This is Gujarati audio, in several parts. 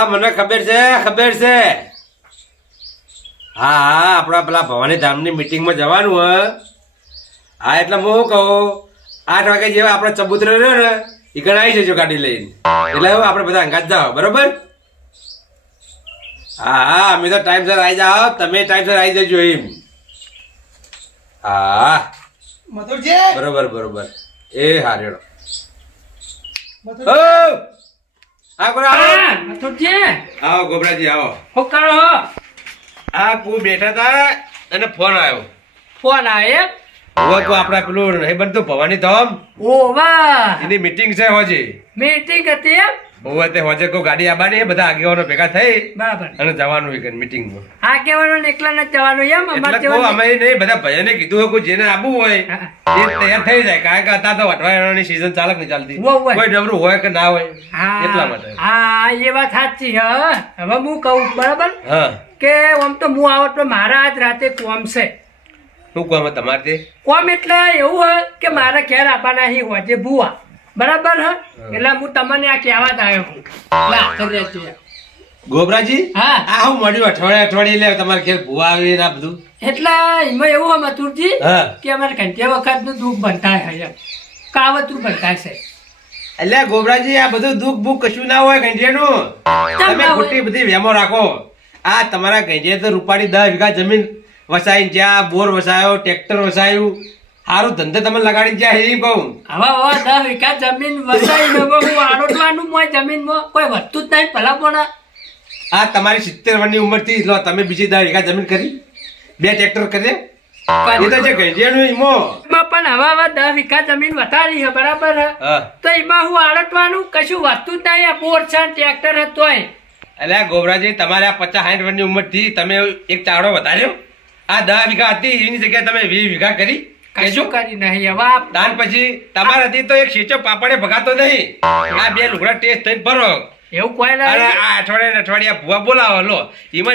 હા મને ખબર છે હા આપણા પેલા ભવાની ધામની મીટિંગમાં જવાનું હ હા એટલે હું શું કહું 8 વાગે જેવા આપણે ચબૂતરો રહ્યો ને એ કણ આવી જજો ગાડી લઈને એટલે આપણે બધા અંગાત જાઓ બરોબર હા અમે તો ટાઈમસર આવી જાઓ તમે ટાઈમસર આવી જજો એમ હા બરોબર એ હારેડો આવો ગોબરાજી આવો આ કુ બેઠા તા અને ફોન આવ્યો આપડા પેલું નહીં બનતું ભવાની ધામ એની મીટિંગ છે હોજે તે હોજે કોઈ ગાડી આવવાની બધા આગેવાનો ભેગા થઈ અને જવાનું એક મીટિંગમાં અમે નહીં બધા ભાઈને કીધું હોય કોઈ જેને આવવું હોય એ તૈયાર થઈ જાય કારણ કે અત્યારે તો વટવાયાની સીઝન ચાલક નહીં ચાલતી કોઈ ડબરું હોય કે ના હોય એટલા માટે હા એ વાત સાચી હવે હું કહું બરાબર કે આમ તો હું આવત તો મારા આજ રાતે કોમ છે શું કોમ તમારે તે કોમ એટલે એવું હોય કે મારા ઘેર આવવાના અહીં હોય છે ભૂવા બરાબર હ એટલે હું તમને આ કહેવા જ આવ્યો ગોબરાજી હા આ હું મળ્યું અઠવાડિયે લે તમારે ઘેર ભૂવા આવી ને આ બધું એટલે એમાં એવું હોય મથુરજી કે અમારે ઘંટિયા વખત નું દુઃખ બનતા હોય કાવતરું બનતા છે એટલે ગોબરાજી આ બધું દુઃખ બુખ કશું ના હોય ગંઢિયાનું તમે ખોટી બધી વેમો રાખો આ તમારા ગંઢિયા તો રૂપાળી 10 વીઘા જમીન વસાઈ જ્યાં બોર વસાયો ટ્રેક્ટર વસાયું સારું ધંધો તમે લગાડી જ્યાં એ કહું હવે 10 વીઘા જમીન વસાઈ હું આડોટવાનું જમીનમાં કોઈ વધતું જ નહીં ભલા પણ આ તમારી 70 વર્ષની ઉંમર થી લો તમે બીજી 10 વીઘા જમીન કરી 2 ટ્રેક્ટર કરે પણ હવે 10 વીઘા જમીન વધારી છે બરાબર તો એમાં હું આડોટવાનું કશું વધતું જ નહીં બોર છે ટ્રેક્ટર તોય એટલે ગોબરાજી તમારે આ 50-60 વર્ષની ઉંમર થી તમે એક ચાવડો વધાર્યો આ 10 વીઘા હતી એની જગ્યાએ તમે 20 વીઘા કરી કશું કરી નહીં હવે દાન પછી તમારાથી તો એક શેચો પાપડે ભગાતો નહીં આ 2 લુગડા ટેસ્ટ થઈને ફરો એવું કોઈ આ અઠવાડિયા ભૂવા બોલાવો લો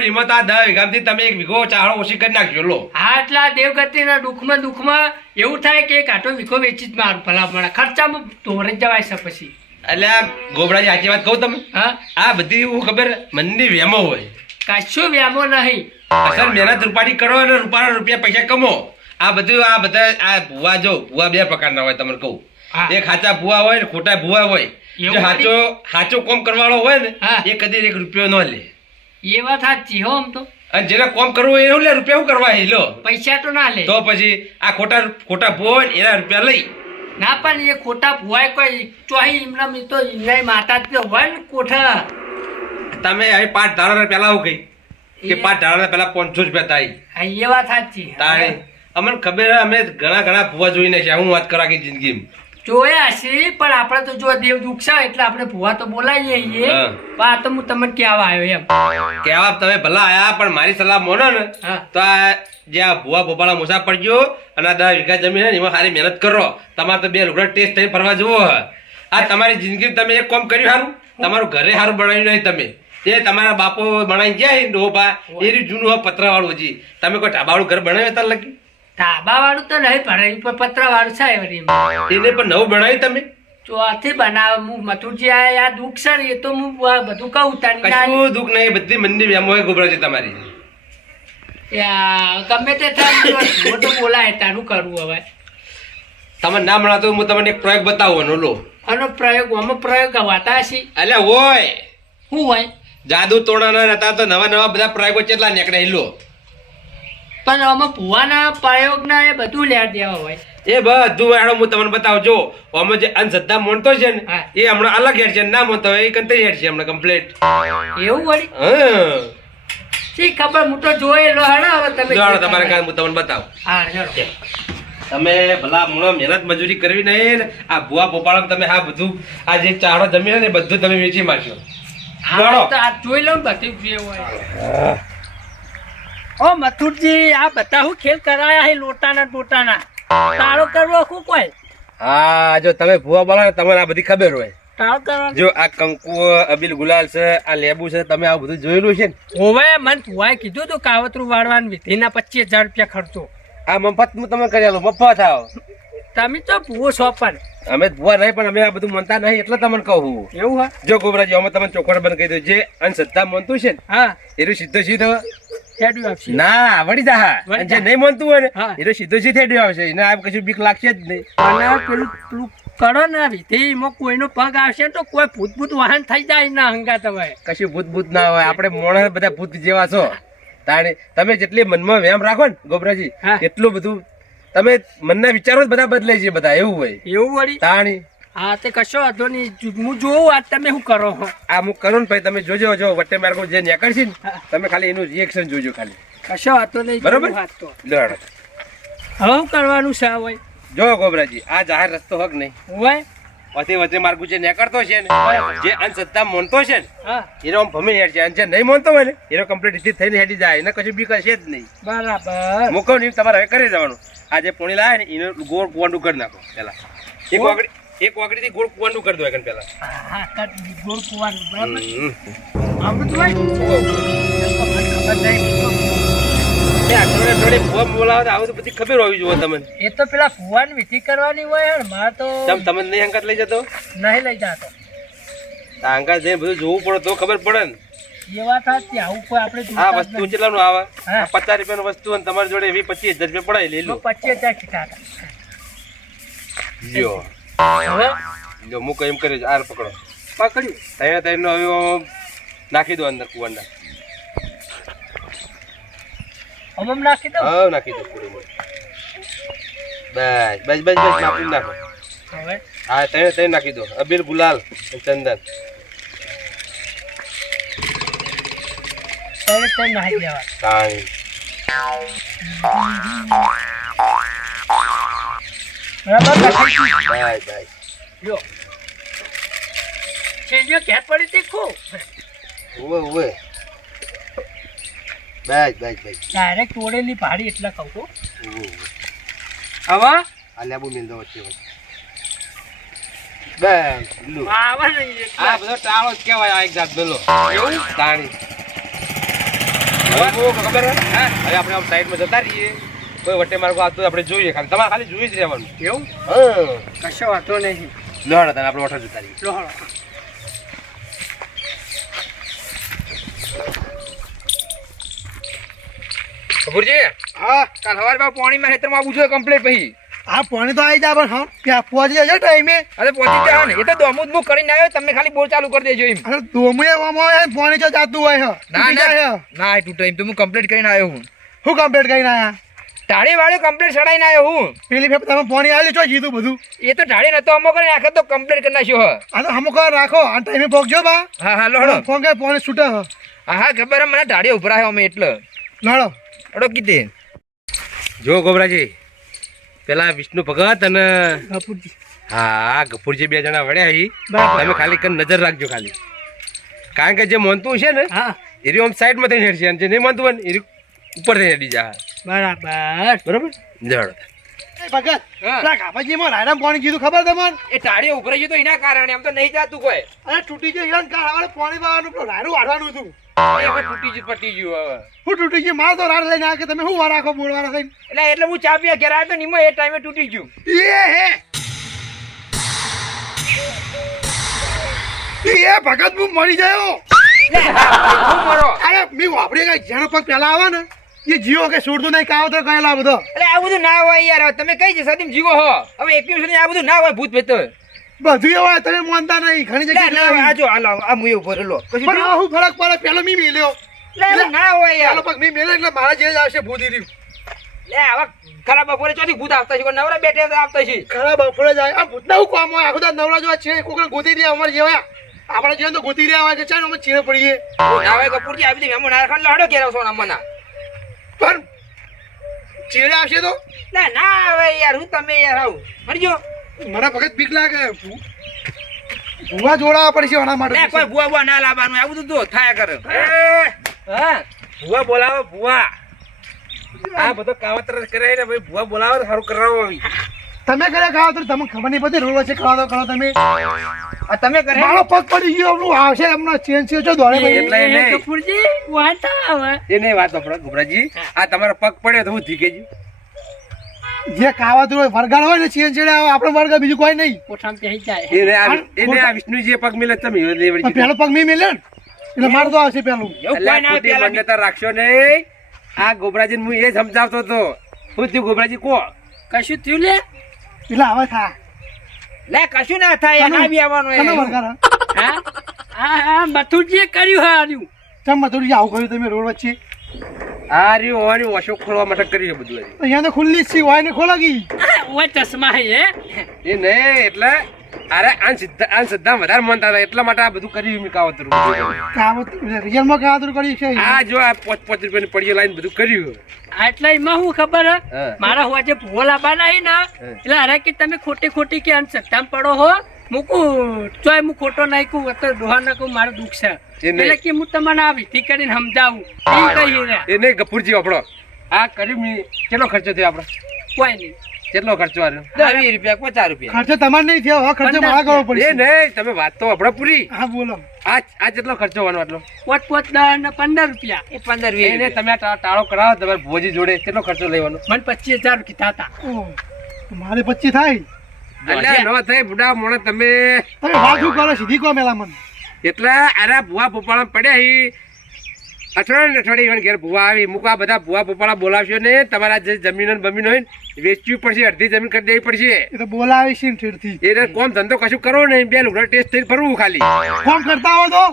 એમાં તો આ 10 વીઘામાંથી તમે 1 વીઘો ચાવડો ઓછી કરી નાખજો લો હા એટલે આ દેવગતિના દુઃખમાં એવું થાય કે એક આટો વીઘો વેચી જ મારું ભલા પણ ખર્ચામાં તોરે જવાય છે પછી એટલે આ ગોબરાજી સાચી વાત કહું તમે આ બધી એવું ખબર મનની વેમો હોય કશું વ્યામો નહીં અસલ મહેનત રૂપાડી કરો અને રૂપિયા પૈસા કમો આ બધું આ બધા આ ભૂવા જો ભૂવા 2 પ્રકારના હોય તમને કહું એક સાચા ભૂવા હોય ને ખોટા ભૂવા હોય જે સાચો કોમ કરવાળો હોય ને એ કદી 1 રૂપિયો ન લે એ વાત સાચી હો આમ તો અને જેને કોમ કરવું એવું લે રૂપિયા શું કરવા લો પૈસા તો ના લે તો પછી આ ખોટા ભૂવા હોય ને એના રૂપિયા લઈ ના પણ એ ખોટા ભૂવાય કોઈ ચોહી એમના તો એમના માતા જ હોય ને કોઠા તમે હવે 5 ધારા પેલા આવું કઈ કે 5 ધારા પેલા 500 રૂપિયા થાય એ વાત સાચી તારે અમને ખબર અમે ઘણા ભૂવા જોઈને છે હું વાત કરા કે જિંદગીમાં જોયા છે પણ આપણે તો જો દેવ દુઃખ છે એટલે આપણે ભૂવા તો બોલાવીએ પણ આ તો હું તમને કહેવા આવ્યો એમ કહેવા તમે ભલા આયા પણ મારી સલાહ મોનો ને તો આ જે આ ભૂવા ભોપાળા મુસા પડજો અને આ 10 વીઘા જમીન છે ને એમાં સારી મહેનત કરો તમારે તો 2 લુગડા ટેસ્ટ થઈને ફરવા જવો આ તમારી જિંદગી તમે એક કામ કર્યું સારું તમારું ઘરે સારું બનાવ્યું નહીં તમે એ તમારા બાપો બનાવી જાય ડોબા એ જૂનું પતરા વાળું હજી તમે કોઈ ઢાબાવાળું ઘર બનાવ્યું તાર લગી ઢાબા વાળું તો નહીં ભરાયું પણ પતરા વાળું છે એને પણ નવું બનાવ્યું તમે ચોથી બનાવ હું મથુરજી આ દુઃખ છે ને એ તો હું બધું કહું કશું દુઃખ નહીં બધી મંદી વેમો હોય ગોબરાજી તમારી ગમે તે થાય તો બોલાય તારું કરવું હવે તમે ના મળાતો હું તમને એક પ્રયોગ બતાવું લો આનો પ્રયોગ આમાં પ્રયોગ વાતા છે એટલે હોય શું હોય જાદુ તોડાના હતા તો નવા બધા પ્રયોગો કેટલા નીકળે લો પણ આમાં ભુવાના પ્રયોગના એ બધું લેવા દેવા હોય એ બધું હેડો હું તમને બતાવજો આમાં જે અંધશ્રદ્ધા માનતો છે ને એ હમણાં અલગ હેડ છે ના માનતો હોય એ કંઈ હેડ છે હમણાં કમ્પ્લીટ એવું વળી શી ખબર હું તો જોયેલો હેડો હવે તમે તમારે કામ હું તમને બતાવું તમે ભલા મૂળો મહેનત મજૂરી કરવી નહીં ને આ ભુવા ભોપાળા તમે આ બધું આ જે ચારો જમીન ને બધું તમે વેચી મારશો જોઈ લો બધું ઓ મથુરજી આ બધા હું ખેલ કરાયા હે લોટાના ટોટાના તાળો કરવો શું કોઈ હા જો તમે ભુવા બોલો તમને આ બધી ખબર હોય તાળો કરવા જો આ કંકુ અબીલ ગુલાલ છે આ લેબુ છે તમે આ બધું જોયેલું છે ને ઓવે મન ભુવાએ કીધું તું કાવતરું વાળવાનું વિધિના 25,000 રૂપિયા ખર્ચો આ મફત હું તમે કરી આલો મફત આવો તમે તો ભૂવો છો પણ અમે ભૂવા નહીં પણ અમે આ બધું માનતા નહીં એટલે તમને કહું એવું હા જો ગોબરાજી અમે તમને ચોખવટ બંધ કહી દઉં જે અંધશ્રદ્ધા માનતું છે ને હા એનું સીધો સીધો હેડ્યું આપશે ના વળી જા વળી અને જે જા. નહીં માનતું હોય ને હા. એનો સીધો સીધો હેડ્યો આવશે એને આ કશું બીક લાગશે જ નહીં અને પેલું પેલું કરો ને વિધિમાં કોઈનો પગ આવશે ને તો કોઈ ભૂત વાહન થઈ જાય ના હંગા તમે કશું ભૂત ભૂત ના હોય આપણે મોણા બધા ભૂત જેવા છો તાણે તમે જેટલી મનમાં વ્યાયામ રાખો ને ગોબરાજી હા. એટલું બધું તમે મનના વિચારો જ બધા બદલાય છે બધા એવું હોય એવું વળી તાણી હા તે કશો વાંધો નહીં હું જોઉં આજ તમે શું કરો હો આ હું કરું ને ભાઈ તમે જોજો જો વટ્ટે માર્ગો જે નીકળશે ને હા. તમે ખાલી એનું રિએક્શન જોજો ખાલી કશો વાંધો નહીં બરોબર? જોઉં આજ તો લો હેડો. હવે શું કરવાનું છે હોય જો ગોબરાજી આ જાહેર રસ્તો હક નહીં હોય વચ્ચે વચ્ચે માર્ગું જે નીકળતો છે ને જે અંધશ્રદ્ધા માનતો છે ને હા એનો આમ ભમી હેડ છે અને જે નહીં માનતો હોય ને એનો કમ્પ્લીટ રીતે થઈને હેડી જાય એને કશું બી કરશે જ નહીં બરાબર મૂકો ને તમારે હવે કરી જવાનું આ જે પોણી લાવે ને એનું ગોળ કુવાનું કરી નાખો પેલા એક વાકડીથી ગોળ કુવાનું કરી દો એકન પેલા હા કાઢી ગોળ કુવાનું બરાબર હમ. આમ બધું હોય તો મને ખબર નહીં. એ અઠવાડિયે અઠવાડિયે ભૂવા બોલાવે તો આવું તો બધી ખબર હોવી જોઈએ તમને એ તો પેલા કુવાની વિધિ કરવાની હોય ને મારે તો તમે નહીં હંકાત લઈ જતો નહીં લઈ જાતો આ હંકાત જઈને બધું જોવું પડે તો ખબર પડે ને એ વાત સાચી આવું કોઈ આપણે આ જોતા જ વસ્તુ નહીં. કેટલાનું આવે હા. 50 રૂપિયાનું વસ્તુ અને તમારી જોડે 20-25 હજાર રૂપિયા પડાય લઈ લો 25,000 કીધા જો હવે જો હું કઈ એમ કર્યું છે. આ પકડો પકડ્યું ત્રણ હવે નાખી દો અંદર કુવાના હવે આમ નાખી દઉં હા નાખી દો પૂરું બસ બસ બસ બસ નાખી નાખો હવે હા ત્રણ નાખી દો અબીલ ગુલાલ અને ચંદન ત્યારે તે નાખી દેવા કાણી બરાબર નાખી બસ બસ લ્યો ચીજો ઘેર પડી હતી ખૂબ ઉવે ઉવે બસ બસ બસ ડાયરેક્ટ તોડેલી ભાડી એટલે કહું છું ઉવે ઉવે હવે આ લેબુ મિલ દો વચ્ચે વચ્ચે બસ લો આવે નહીં એટલે. આ બધો ટાળો જ કહેવાય આ એક જાત બેલો એવું તાણી હવે બહુ ખબર હે? હવે આપણે આમ સાઈડમાં જતા રહીએ કોઈ વટ્ટે માર્ગો આવતો હોય આપણે જોઈએ ખાલી તમારે ખાલી જોઈ જ રહેવાનું એવું હા કશો વાંધો નહીં લો તને આપણે વઠા જતા રહીએ લો કપૂરજી હા કાલ સવારે પાણીમાં ખેતરમાં આવવું જોઈએ કમ્પ્લીટ પછી આ પાણી તો આવી જાય પણ હા ત્યાં પહોંચી જાય ટાઈમે અરે પહોંચી જાવ ને એ તો દોમુદ મુક કરીને આવ્યો તમે ખાલી બોલ ચાલુ કરી દેજો એમ અરે દોમુએ પાણી તો જાતું હોય છે તૂટી જાય છે. ના તૂટે એમ તો હું કમ્પ્લીટ કરીને આવ્યો હું શું કમ્પ્લીટ કરીને આયા ટાળી વાળ્યો કમ્પ્લીટ ચડાઈને આવ્યો હું પેલી ફેર તમે પાણી આવેલું છો જીધું બધું એ તો ટાળી નતો અમો કરીને આખે તો કમ્પ્લીટ કરી નાખ્યો આ તો અમુક વાર રાખો આ ટાઈમે પહોંચજો બા હા હા લોડો ફોન કે પાણી છૂટે હ હા હા ખબર હે, મને ટાળી ઉભરાયો અમે એટલે લડો અડો કીધે જો ગોબરાજી પેલા વિષ્ણુ ભગત અને બાપુજી હા ગફુરજી બે જણા વળ્યા હી બરાબર. તમે ખાલી કન નજર રાખજો ખાલી કારણ કે જે માનતું છે ને હા એ આમ સાઈડમાં થઈને હેડશે અને જે નહીં માનતું હોય ને એ ઉપર થઈને હેડી જા બરાબર બરોબર જડો એ ભગત હા. પેલા કાપાજીમાં રાયરામ પાણી કીધું ખબર તમને એ ટાળી ઉભરાઈ ગયું તો એના કારણે આમ તો નહીં જાતું કોઈ અરે તૂટી ગયું ઈરાન કાર વાળે પાણી વાળવાનું પેલું રાયરું વાળવાનું હતું એ હવે તૂટી ગયું પટી ગયું હવે હું તૂટી ગયું મારે તો રાડ લઈને આવ્યા કે તમે શું વાર રાખો બોલ વાળા થઈને એટલે હું ચા પીવા ઘેર આવ્યો તો નીમો એ ટાઈમે તૂટી ગયું એ ભગત હું મરી ગયો હું મરો અરે મેં વાપરી ગઈ જેનો પગ પેલા આવે ને એ જીવો કે છોડતું નહીં કાવતર કહેલા બધો એટલે આ બધું ના હોય યાર તમે કઈ સદી જીવો હો હવે 21 સુધી આ બધું ના હોય ભૂત ભેત બધું એવું તમે માનતા નહીં ઘણી જગ્યાએ આ જો હાલો આ મુએ ઉભો રહેલો પછી પણ આ શું ફરક પડે પેલો મી મેલ્યો એટલે ના હોય યાર પેલો પગ મી મેલે એટલે મારા જે જ આવશે ભૂતી રહ્યું લે આવા ખરાબ બપોરે ચોથી ભૂત આવતા છે કોઈ નવરા બેઠે આવતા છે ખરાબ બફળે જાય આ ભૂતના હું કામ હોય આખો દાડો નવરા જેવા છે કોકને ગોતી દે અમારે જેવા આપણા જીવન તો ગોતી રહ્યા હોય છે ચાલ અમે ચીરે પડીએ ના હોય કપૂરજી આવી મેમો ના ખાન લડો કેરો છો મના પણ ચીરે આવશે તો ના ના હવે યાર હું તમે યાર આવું મરજો મારા ભગત બીક લાગે ભૂવા જોડાવા પડશે આના લે માટે કોઈ ભૂવા ભૂવા ના લાવવાનું આ બધું તો થાય કરે હા ભૂવા બોલાવો ભૂવા આ બધો કાવતર કરે ને ભાઈ ભૂવા બોલાવો ને સારું કરાવો તમે કરે ખાવ તો તમને ખબર નહીં પડતી રોડ વચ્ચે ખાવા દો કરો તમે આ તમે કરે મારો પગ પડી ગયો આપણું આવશે એમનો ચેન્જ છે જો દોડે ભાઈ એટલે એ નહીં. કપૂરજી વાંટા આવે એ નહીં વાત આપણો ગુબરાજી આ તમારો પગ પડ્યો તો હું ધીકે જ જે કાવાતું હોય વરગાડ હોય ને ચીન ચીડે આપણે વરગા બીજું કોઈ નહીં. કોઠામાં પહેરી જાય એને આ વિષ્ણુજી પગ મિલે તમે એ વળી પણ પેલો પગ નહીં મેલે ને એટલે મારે તો આવશે પેલું. અલ્યા, ખોટી માન્યતા રાખશો નહીં. આ ગોબરાજી હું એ સમજાવતો હતો. શું થયું ગોબરાજી કો? કશું થયું લે એટલે હવે થા લે કશું ના થાય એના બી આવવાનું કનો હોય. વરગાડ હા હા મથુરજીએ કર્યું હાર્યું ચમ મથુરજી આવું કર્યું તમે રોડ વચ્ચે? આ રહ્યું હોવાની ઓશો ખોલવા માટે કર્યું છે બધું. અહીંયા તો ખુલ્લી જ છે હોય ને ખોલાગી. ઓય ચશ્મા હે એ નહીં એટલે અરે આન સિદ્ધાંત વધારે માનતા હતા એટલા માટે આ બધું કર્યું મેં કાવતરું. કાવત રિયલમાં કાવતરું કર્યું છે. આ જો આ 5 રૂપિયાની પડીઓ લાઈને બધું કર્યું. એટલે એમાં શું ખબર હે હા. મારા હોવા જે ભૂવો લાવવાના હે ને એટલે અરે કે તમે ખોટી કે સટ્ટામાં પડો હો મૂકું ચોય હું ખોટો નાખ્યું અત્યારે ડોહા નાખું મારું દુઃખ છે એટલે કે હું તમને આ વિધિ કરીને સમજાવું એ કઈ રે એ નહીં ગફુરજી આપણો આ કર્યું મેં કેટલો ખર્ચો થયો આપણો? કોઈ નહીં કેટલો ખર્ચો આવ્યો? 10 રૂપિયા 50 રૂપિયા ખર્ચો તમારે નહીં થયો હવે ખર્ચો મારા કરવો એ પડશે. નહીં તમે વાત તો આપણો પૂરી. હા બોલો. આ કેટલો ખર્ચો આવવાનો આટલો? 5 10 ને 15 રૂપિયા એ 15 20 એને તમે આ ટાળો કરાવો તમારે ભોજી જોડે કેટલો ખર્ચો લેવાનો? મને 25,000 કીધા હતા ઓહ, મારે 25 થાય. અલ્યા ન થાય બુડા મોણે તમે તમે વાત શું કરો સીધી કહો મેલા મને. એટલે અરે ભુવા ભોપાળા પડ્યા હી અઠવાડિયે ઘેર ભુવા આવી મૂકવા બધા ભુવા ભોપાળા બોલાવશો ને તમારા જે જમીન બમીન હોય ને વેચવી પડશે અડધી જમીન કરી દેવી પડશે. એ તો બોલાવી છે ને ઠેરથી. એને કોમ ધંધો કશું કરો નહીં બે લુગડા ટેસ્ટ થઈને ફરવું ખાલી. કોમ કરતા હો તો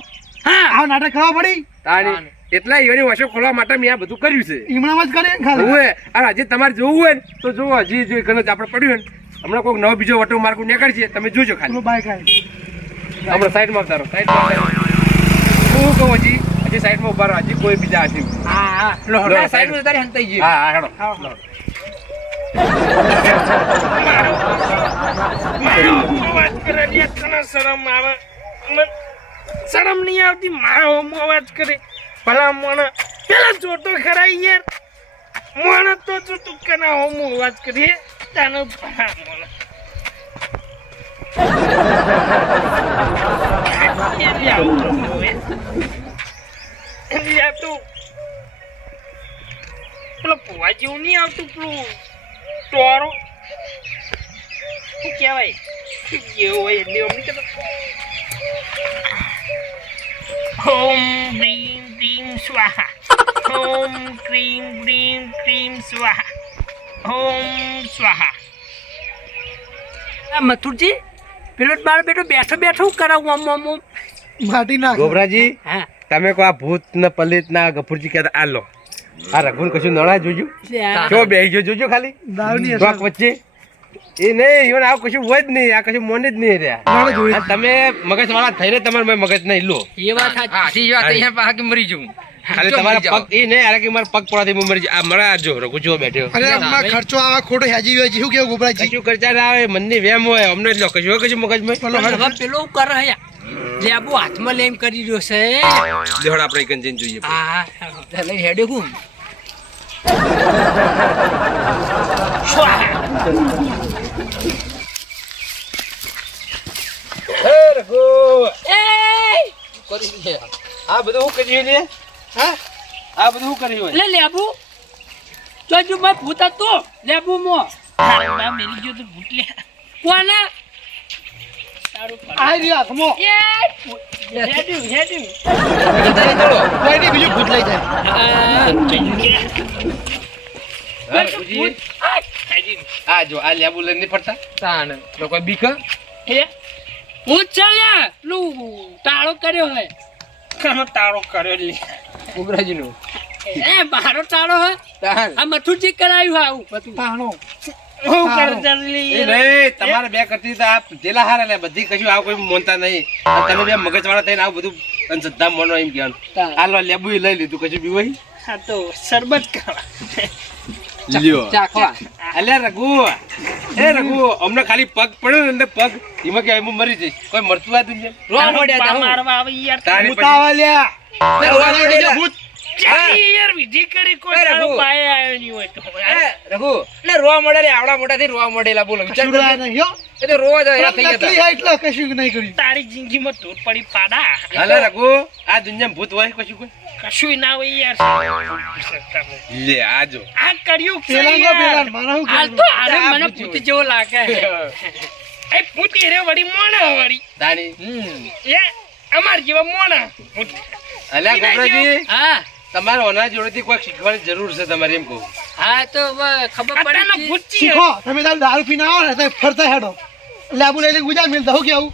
હા આ નાટક કરવા પડી. તાણી એટલે એની વશો ખોલવા માટે મેં આ બધું કર્યું છે. ઈમણામાં જ કરે ને ખાલી. હવે અને હજી તમારે જોવું હોય ને તો જોવો હજી જો ઘણું આપણે પડ્યું હોય ને હમણાં કોઈક નવો બીજો વટો માર્કું નીકળશે તમે જોજો ખાલી. પેલું બાઈક આવી. હમણાં સાઈડમાં ઉતારો સાઈડમાં શું કહું હજી સાઈડમાં ઉભા રહો હજી કોઈ બીજા હજી હા હા લો, ના સાઈડ માં તારી હંતાઈ ગયું. હા હા હેડો અવાજ કરે લે, તને શરમ આવે? શરમ નહીં આવતી મારો અવાજ કરે ભલા મોણા પેલા જોતો ખરા યાર મોણા તો તું કના હોમ અવાજ કરીએ તને ભલા મોણા પેલો પુવા જેવું નહીં આવતું પેલું ટોરો શું કહેવાય જેવું હોય એટલે અમને કહેતો ઓમ ભ્રીમ ભ્રીમ સ્વાહા ઓમ ક્રીમ ભ્રીમ ક્રીમ સ્વાહા ઓમ સ્વાહા આ મથુરજી પેલો મારો બેટો બેઠો બેઠો હું કરાવું આમ આમ આમ. માટી નાખ. ગોબરાજી હા તમે કોઈ આ ભૂત ને પલિત ના ગફુરજી કહેતા આ લો આ રઘુન કશું નળા જોજો એટલે આ જો બેહી ગયો જોજો ખાલી દારૂની ચોક વચ્ચે એ નહીં ઈવન આવું કશું હોય જ નહીં આ કશું મોને જ નહીં રહ્યા નાળે જોઈ. આ તમે મગજ વાળા થઈને તમારે મગજ નહીં લો એ વાત સાચી. હાથી જેવા તો અહીંયા પાછા કે મરી જવું. ખાલી જો તમારા મરી જાઓ. પગ એ નહીં અરે કે મારા પગ પડાથી હું મરી આ મળા જો રઘુ જો બેઠો અરે આમાં ખર્ચો આવે ખોટો હેજી વેજી શું કેવું ગોબરાજી? કશું ખર્ચા ના આવે મનની વેમ હોય અમને જ લો કશું કશું મગજમાં પણ હવે પેલો હું કરે હે લેબુ હાથમાં લેમ કરી રહ્યો છે લેવડ આપણે કન જઈને જોઈએ હા લઈને હેડ્યો કોણ? હે રઘુ એ કરી દે. આ બધું શું કર્યું લે હા આ બધું શું કર્યું હોય લે લેબુ જોજો મેં ભૂત હતો લેબુ મો બા મેરી ગયો તો ભૂત લે કોને આ રહ્યો હાથમાં. એ હેડ્યું હેડ્યું તારી જોડો. કોઈ નહીં, બીજું ભૂત લઈ જાય. હા, રઘુજી આ જો આ લેબુ લઈને ફરતા તાણ તો કોઈ બીક? હું ચાલ્યા લું તાળો કર્યો હે કનો તારો કર્યો લે ઉગરાજીનું. એ મારો તાળો હે તાણ આ મથુરજી કરાયું હા આવું બધું તાણો. હું કરતા એ લે નહીં તમારે બે કરતી તો આ જેલા હારા લે બધી કશું આવું કોઈ મોનતા નહીં અને તમે બે મગજ વાળા થઈને આવું બધું અંધશ્રદ્ધા મોનો એમ કહેવાનું હાલો લેબુ લઈ લીધું કશું બી હોય હા તો શરબત ખાવા લ્યો ચાખવા. અલ્યા રઘુ એ રઘુ અમને ખાલી પગ પડ્યો ને પગ એમાં કે એમાં મરી જઈશ કોઈ મરતું આ દુનિયા રોવા મળ્યા તા હું. મારવા આવે યાર તારી ભૂત આવે લ્યા. રોવા મળ્યા. ભૂત. ચાલી યાર વિધિ કરી કોઈ અરે તારો રઘુ. પાયે આવ્યો નહીં હોય તો રઘુ એટલે રોવા મળે લે આવડા મોટાથી રોવા મળેલા બોલો વિચાર કશું કરજો. નહીં, હો. એ તો રોવા જ યાર થઈ નકલી ગયા હે એટલે કશું નહીં કર્યું. તારી જિંદગીમાં ધૂળ પડી પાડા હાલે રઘુ આ દુનિયામાં ભૂત હોય કશું કોઈ કશું ના હોય યાર લે આજો આ કર્યું છે પેલાંગો યાર. પેલા, મારે શું હાલ કરવું? તો હારે મને ભૂત જેવો લાગે એ પૂતી રે વળી મોણા વળી દાણી એ અમાર જેવા મોણા અલ્યા ગોબરાજી હા તમારે ઓના જોડેથી કોઈ શીખવાની જરૂર છે તમારે એમ કહું હા તો હવે ખબર અત્યારનો પડી ભૂત છે. શીખો તમે તાર દારૂ પીને આવો ને તો ફરતા હેડો લાબુ લઈને ગુજા મિલતા હું કેવું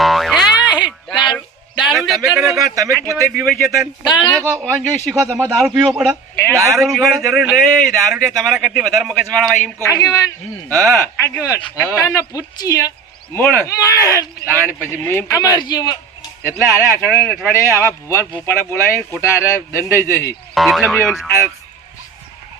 દારૂ દારૂ તમે કરો કે તમે પોતે પીવાઈ ગયા તા ને? તમે કહો ઓન જોઈ શીખો તમારે દારૂ પીવો પડે દારૂ પીવાની જરૂર નહીં દારૂ તે તમારા કરતી વધારે મગજ વાળા એમ કહું આગેવાન હા આગેવાન અત્યારનો ભૂત છે મોણ મોણા દાણી પછી હું એમ કહું અમાર જેવા એટલે આરે અઠવાડિયે આવા ભુવન ભોપાડા બોલાય ખોટા આરે દંડાઈ જશે એટલે મેં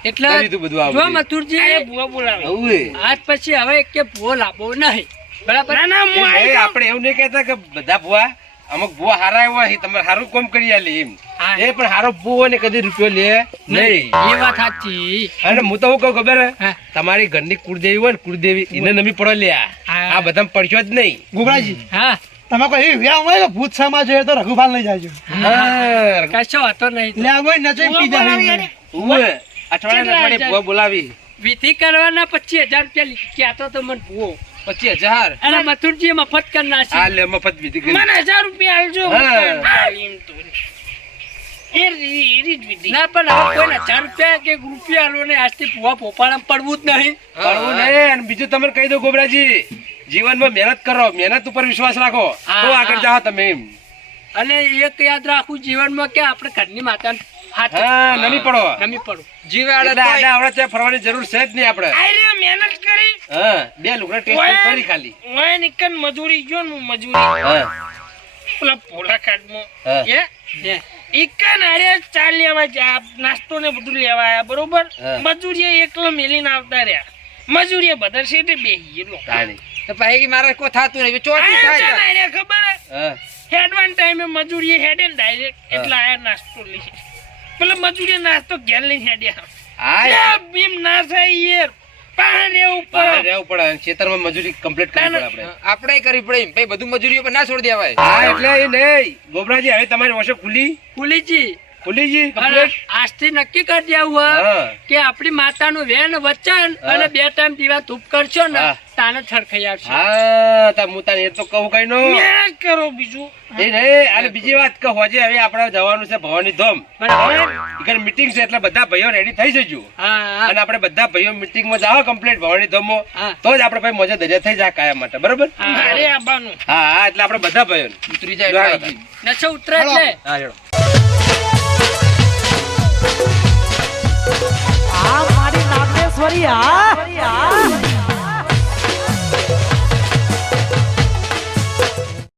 એટલે કરી દીધું બધું આ જો બધું. મથુરજી અરે બુઆ બોલાવે હવે આજ પછી હવે એક કે ભૂવો લાવવો નહીં બરાબર ના ના હું એ આવી નહીં, જાઉં. આપણે એવું નહીં કહેતા કે બધા ભુવા અમુક ભુવા હારા એવા છે તમારે સારું કામ કરી આલે એમ હા. એ પણ હારો ભુવો ને કદી રૂપિયો લે નહીં એ વાત સાચી અને હું તો હું કહું ખબર હે? હા. તમારી ઘરની કુળદેવી હોય ને કુળદેવી એને નમી પડો લ્યા હા. આ બધા પડશો જ નહીં ગુબરાજી હા તમે કોઈ એવી વ્યામ હોય કે ભૂત સમાજ જોઈએ તો રઘુપાલ લઈ જાજો હા. કશો હતો નહીં લે આ કોઈ નચઈ પી જાય ઉવે. અઠવાડિયે ભુવા બોલાવી વિધિ કરવાના 25,000 રૂપિયા કહેતો તો મને ભૂવો 25,000 અને મથુરજી મફત કરી નાખી આ લે મફત વિધિ કરી મને 1000 રૂપિયા આલજો હા. એમ તો એ રીત વિધિ ના પણ હવે કોઈ 1000 રૂપિયા કે રૂપિયા આલો ને આજથી ભૂવા પોપાળા પડવું જ નહીં પડવું નહીં. અને બીજું તમને કહી દઉં ગોબરાજી જીવનમાં મહેનત કરો મહેનત ઉપર વિશ્વાસ રાખો હા, તો આગળ હા. જાઓ તમે એમ અને એક યાદ રાખવું જીવનમાં કે આપણે ઘરની માતાને હાથ હા નમી પડો નમી પડું જીવે એટલે આડે આડા આવડા ત્યાં ફરવાની જરૂર છે જ નહીં આપણે આ રે મહેનત કરી હા બે લુગડા ટેસ્ટ કરી ખાલી ઓય નિકન મજૂરી જો ને હું મજૂરી હા પેલા ભોળા ખાડમાં હા. હે ઇકન આરે ચા લેવા જા નાસ્તો ને બધું લેવા આયા બરોબર હા. મજૂરીએ એકલો મેલીને આવતા રહ્યા મજૂરીએ બધા શેઠે બેહી ગયેલો તાણી. તો પછી મારે કોઈ થાતું નહીં ચોથી થાય આયા છે ને ખબર હે? હા હેડવાન ટાઈમે મજૂરીએ હેડે ને ડાયરેક્ટ એટલે આયા નાસ્તો લઈ પેલા મજૂરીએ નાસ્તો ઘેર લઈને હેડ્યા હા યા બીમ ના થાય યાર પાણ રહેવું બહાર પડે રહેવું પડે અને ખેતરમાં મજૂરી કમ્પ્લીટ કરવી પડે આપણે આપણે કરવી પડે એમ. પછી બધું મજૂરીઓ પર ના છોડી દેવાય હા એટલે એ નહીં ગોબરાજી હવે તમારી ઓછો ખુલી ફૂલીજી ખુલીજી અને complete? આજથી નક્કી કરી દેવું હોય હા કે આપણી માતાનું વેણ વચન અને 2 ટાઈમ દીવા ધૂપ કરશો ને હા. તાને છરખાઈ આવશે હા તા હું તને એ તો કહું કઈ નો મહેનત કરો બીજું એ નહીં અને બીજી વાત કહો હોજે હવે આપણે જવાનું છે ભવાની ધોમ બરાબર ઈકન મીટિંગ છે એટલે બધા ભાઈઓ રેડી થઈ જજો હા હા અને આપણે બધા ભાઈઓ મીટિંગ માં જાઓ કમ્પ્લીટ ભવાની ધોમો હા. તો જ આપણે ભાઈ મોજે દરિયા થઈ જાય કાયમ માટે બરોબર મારે આવવાનું હા હા એટલે આપણે બધા ભાઈઓ ઉતરી જાય એટલે આવી ગઈ. નચો ઉતરે એટલે હા હેડો આ મારી નાગેશ્વરી આ